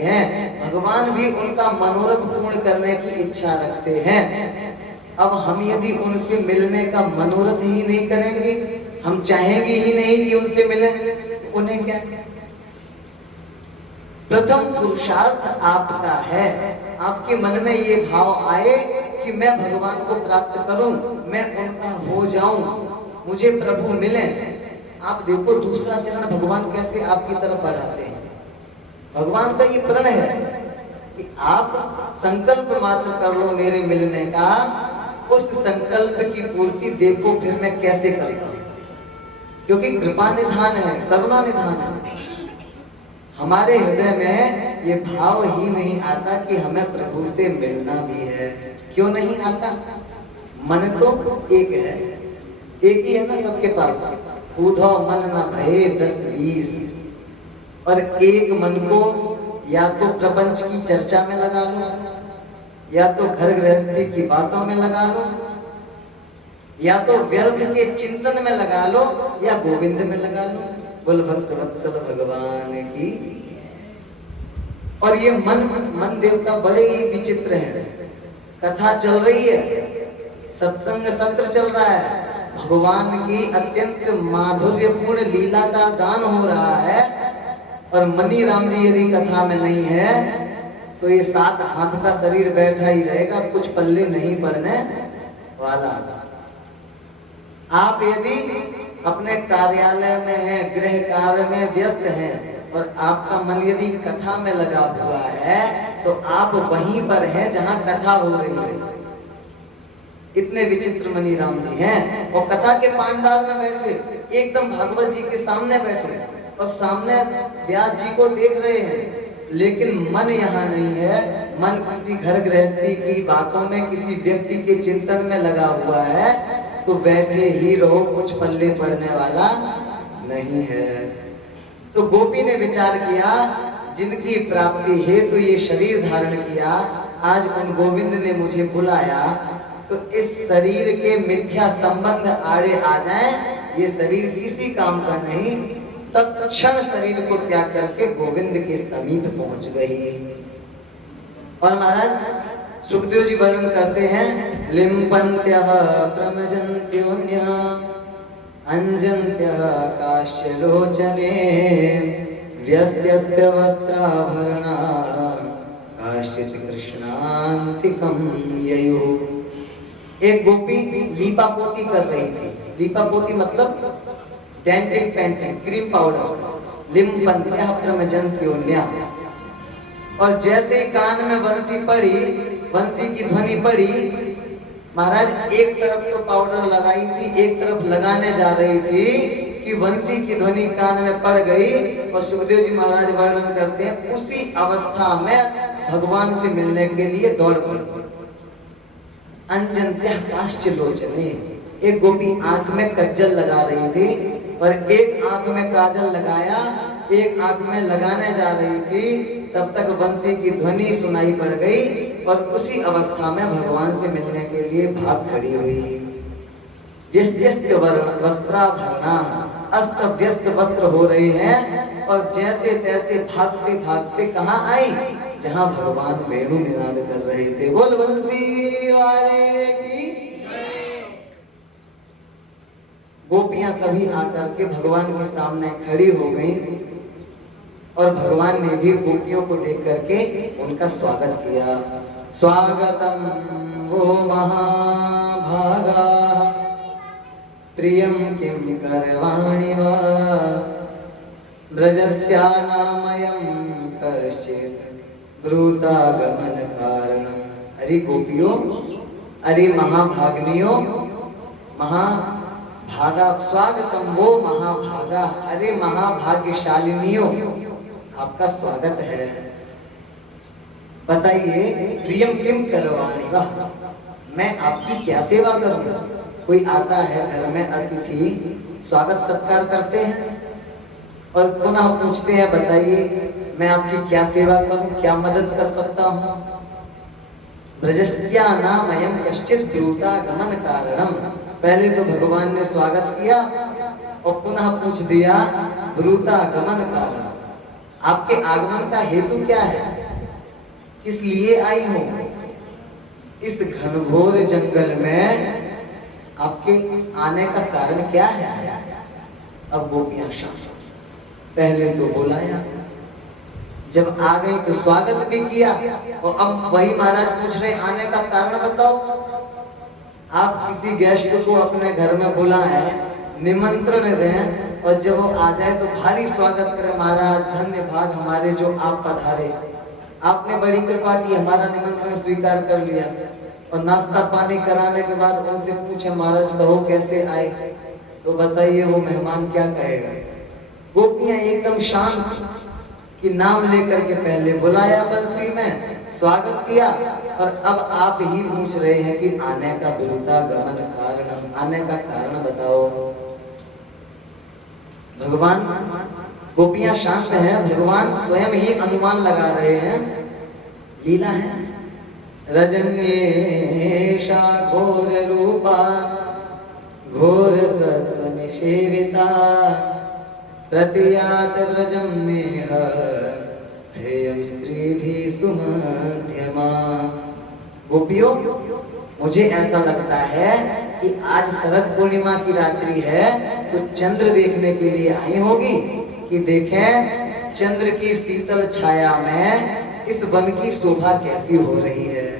हैं, भगवान भी उनका मनोरथ पूर्ण करने की इच्छा रखते हैं। अब हम यदि उनसे मिलने का मनोरथ ही नहीं करेंगे, हम चाहेंगे ही नहीं कि उनसे मिलें, उन्हें क्या? प्रथम पुरुषार्थ आपका है, आपके मन में ये भाव आए कि मैं भगवान को प्राप्त करूं, मैं उनका हो जाऊं, मुझे प्रभु मिले। आप देखो दूसरा चरण भगवान कैसे आपकी तरफ बढ़ाते हैं। भगवान का ये प्रण है कि आप संकल्प मात्र कर लो मेरे मिलने का, उस संकल्प की पूर्ति देखो फिर मैं कैसे करता हूं, क्योंकि कृपा निधान है, करुणा निधान है। हमारे हृदय में ये भाव ही नहीं आता कि हमें प्रभु से मिलना भी है। क्यों नहीं आता? मन तो एक है, एक ही है ना सबके पास। ऊधो मन न भये 10-20, और एक मन को या तो प्रपंच की चर्चा में लगा लो, या तो घर गृहस्थी की बातों में लगा लो, या तो व्यर्थ के चिंतन में लगा लो, या गोविंद में लगा लो। बोल भक्त वत्सल भगवान की। और ये मन देवता बड़े ही विचित्र हैं। कथा चल रही है, सत्संग सत्र चल रहा है, भगवान की अत्यंत माधुर्यपूर्ण लीला का गान हो रहा है, और मनी राम जी यदि कथा में नहीं है तो ये 7 हाथ का शरीर बैठा ही रहेगा, कुछ पल्ले नहीं पड़ने वाला। आप यदि अपने कार्यालय में हैं, गृह कार्य में व्यस्त हैं, और आपका मन यदि कथा में लगा हुआ है, तो आप वहीं पर हैं जहां कथा हो रही है। इतने विचित्र मनी राम जी हैं, और कथा के पांडाल में बैठे, एकदम भागवत जी के सामने बैठे, और सामने व्यास जी को देख रहे हैं, लेकिन मन यहाँ नहीं है। मन किसी घर गृहस्थी की बातों में, किसी व्यक्ति के चिंतन में लगा हुआ है, तो बैठे ही रहो, कुछ पल्ले पड़ने वाला नहीं है। तो गोपी ने विचार किया, जिनकी प्राप्ति हेतु ये शरीर धारण किया, आज उन गोविंद ने मुझे बुलाया, तो इस शरीर के मिथ्या संबंध आड़े आ जाए, ये शरीर किसी काम का नहीं। तत्क्षण शरीर को त्याग करके गोविंद के समीप पहुंच गई। और महाराज सुखदेव जी वर्णन करते हैं, लिम्पन्त्यः प्रमजन्त्योन्यः अंजन्त्यः काश्यलोचने व्यस्त्यस्य वस्त्राभरणाः काश्चित् कृष्णान्तिकं ययुः। एक गोपी लीपापोती कर रही थी। लीपापोती मतलब डेंटिंग पेंटिंग, क्रीम पाउडर। लिम्पन्त्यः प्रमजन्त्योन्यः। और जैसे ही कान में बंसी पड़ी, बंसी की ध्वनि पड़ी, महाराज एक तरफ तो पाउडर लगाई थी, एक तरफ लगाने जा रही थी कि बंसी की ध्वनि कान में पड़ गई। और सुखदेव जी महाराज वर्णन करते हैं, उसी अवस्था में भगवान से मिलने के लिए दौड़ पड़ी। अंजन्त्यः काश्चिलोचने। एक गोपी आंख में कज्जल लगा रही थी, और एक आंख में काजल लगाया, एक आंख में लगाने जा रही थी, तब तक बंसी की ध्वनि सुनाई पड़ गई, और उसी अवस्था में भगवान से मिलने के लिए भाग खड़ी हुई। व्यस्त वस्त्राभरणा, अस्त व्यस्त वस्त्र हो रहे हैं, और जैसे तैसे भागते भागते कहाँ आई? जहां भगवान वेणु निनाद कर रहे थे। बोल बंसी वाले की। गोपियां सभी आकर के भगवान के सामने खड़ी हो गई, और भगवान ने भी गोपियों को देख करके उनका स्वागत किया। स्वागतम वो महाभागा प्रियम किम करवाणि वा ब्रजस्यानामयं कश्चित् ब्रूतागमन कारणम्। अरे गोपियों, अरे महाभागनियों, महाभागा, स्वागतम वो महाभागा, अरे महाभाग्यशालिनियों, आपका स्वागत है। बताइए, प्रियम किम करवाणि वा, मैं आपकी क्या सेवा करूं? कोई आता है घर में, अतिथि, स्वागत सत्कार करते हैं, और पुनः पूछते हैं, बताइए मैं आपकी क्या सेवा करूं, क्या मदद कर सकता हूं? ब्रजस्यानामयं कश्चित् ब्रूतागमन कारणम। पहले तो भगवान ने स्वागत किया, और पुनः पूछ दिया ब्रूतागमन कारण, आपके आगमन का हेतु क्या है? किस लिए आई हो? इस घनघोर जंगल में आपके आने का कारण क्या है? अब गोपियां शांत। पहले तो बुलाया, जब आ गई तो स्वागत भी किया, और अब वही महाराज पूछ रहे आने का कारण बताओ। आप किसी गेस्ट को अपने घर में बुलाएं, निमंत्रण दें, और जब वो आ जाए तो भारी स्वागत करें, महाराज धन्य भाग हमारे जो आप पधारे, आपने बड़ी कृपा की, हमारा निमंत्रण स्वीकार कर लिया। और नाश्ता पानी कराने के बाद उनसे पूछे महाराज कहो कैसे आए, तो बताइए वो मेहमान क्या कहेगा? गोपियां एकदम शांत कि नाम लेकर के पहले बुलाया, बंसी में स्वागत किया, और अब आप ही पूछ रहे हैं कि आने का वृंदागमन कारण, आने का कारण बताओ। भगवान, गोपियां शांत हैं, भगवान स्वयं ही अनुमान लगा रहे हैं, लीला है। रजन्येषा घोर रूपा घोर सत्व निषेविता प्रतियात व्रजम नेह स्थेयं स्त्रीभिः सुमध्यमा। गोपियों, मुझे ऐसा लगता है कि आज शरद पूर्णिमा की रात्रि है, तो चंद्र देखने के लिए आई होगी कि देखें चंद्र की शीतल छाया में इस वन की शोभा कैसी हो रही है।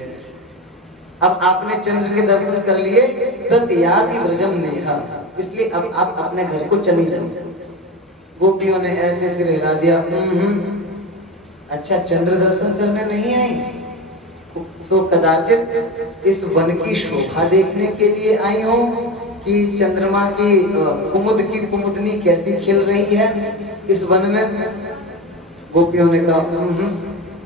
अब आपने चंद्र के दर्शन कर लिए, प्रतियाति व्रजम नेहा, इसलिए अब आप अपने घर को चली जाओ। गोपियों ने ऐसे सिर हिला दिया, अच्छा चंद्र दर्शन करने नहीं आई, तो कदाचित इस वन की शोभा देखने के लिए आई हो कि चंद्रमा की कुमुद की कुमुदनी कैसी खिल रही है इस वन में। गोपियों ने कहा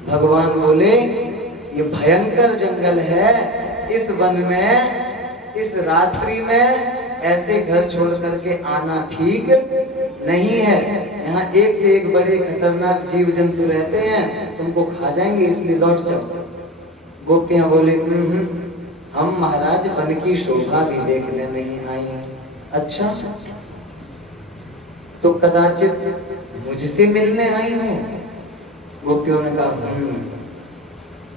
भगवान बोले ये भयंकर जंगल है, इस वन में इस रात्रि में ऐसे घर छोड़ करके आना ठीक नहीं है, यहाँ एक से एक बड़े खतरनाक जीव जंतु रहते हैं, तुमको खा जाएंगे, इसलिए लौट जाओ। गोपियां बोले हम महाराज वन की शोभा भी देखने नहीं आई। अच्छा, तो कदाचित मुझसे मिलने आई हो? गोपियों ने कहा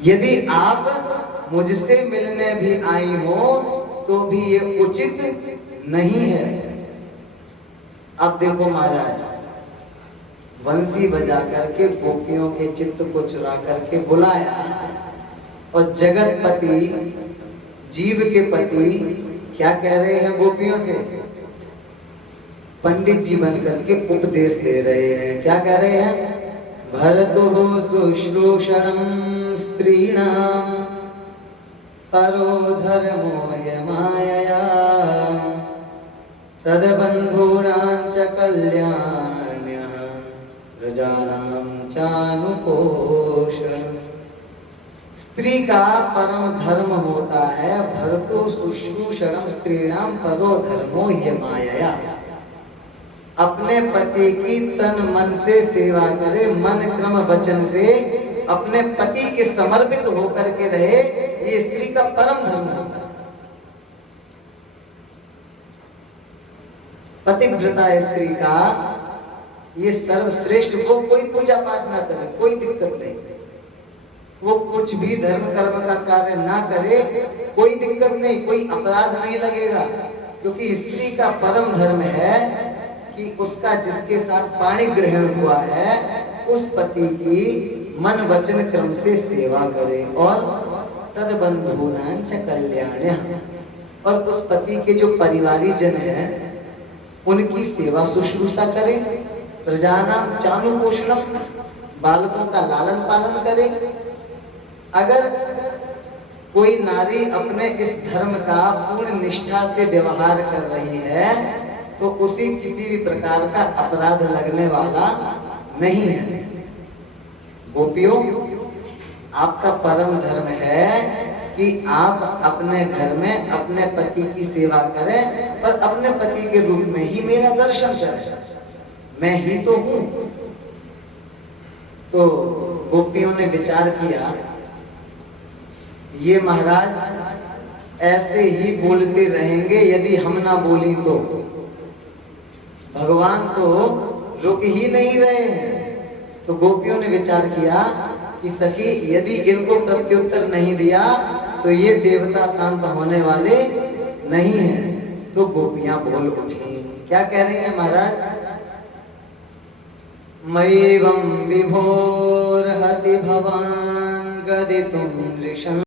यदि आप मुझसे मिलने भी आई हो तो भी ये उचित नहीं है। अब देखो महाराज, बंसी बजा करके गोपियों के चित्त को चुरा करके बुलाया, और जगतपति जीव के पति क्या कह रहे हैं गोपियों से? पंडित जी बन करके उपदेश दे रहे हैं। क्या कह रहे हैं? भरतुः शुश्रूषणं स्त्रीणां परो धर्मो यमायया तद्बन्धूनां च कल्याण्यः प्रजानां चानुपोषणम्। स्त्री का परम धर्म होता है भरतो शुश्रूषणं स्त्रीणां परो धर्मो यमायया, अपने पति की तन मन से सेवा करे, मन क्रम वचन से अपने पति के समर्पित होकर के रहे, ये स्त्री का परम धर्म होता है। पतिव्रता स्त्री का ये सर्वश्रेष्ठ, वो कोई पूजा पाठ ना करे, कोई दिक्कत नहीं, वो कुछ भी धर्म कर्म का कार्य ना करे, कोई दिक्कत नहीं, कोई अपराध नहीं लगेगा, क्योंकि स्त्री का परम धर्म है कि उसका जिसके साथ पाणी ग्रहण हुआ है उस पति की मन वचन क्रम से सेवा करे, और तद्बन्धूनां च कल्याण्यः, और उस पति के जो परिवारी जन हैं उनकी सेवा शुश्रूषा करे, प्रजानां चानुपोषणम, बालकों का लालन पालन करे। अगर कोई नारी अपने इस धर्म का पूर्ण निष्ठा से व्यवहार कर रही है तो उसे किसी भी प्रकार का अपराध लगने वाला नहीं है। गोपियों, आपका परम धर्म है कि आप अपने घर में अपने पति की सेवा करें और अपने पति के रूप में ही मेरा दर्शन करें, मैं ही तो हूं। तो गोपियों ने विचार किया ये महाराज ऐसे ही बोलते रहेंगे, यदि हम ना बोली तो भगवान तो रुक ही नहीं रहे हैं, तो गोपियों ने विचार किया कि सखी यदि इनको प्रत्युत्तर नहीं दिया तो ये देवता शांत होने वाले नहीं हैं। तो गोपियां बोल उठी, क्या कह रही हैं महाराज? मयिवं विभोर हति भवान गदितुं दृशं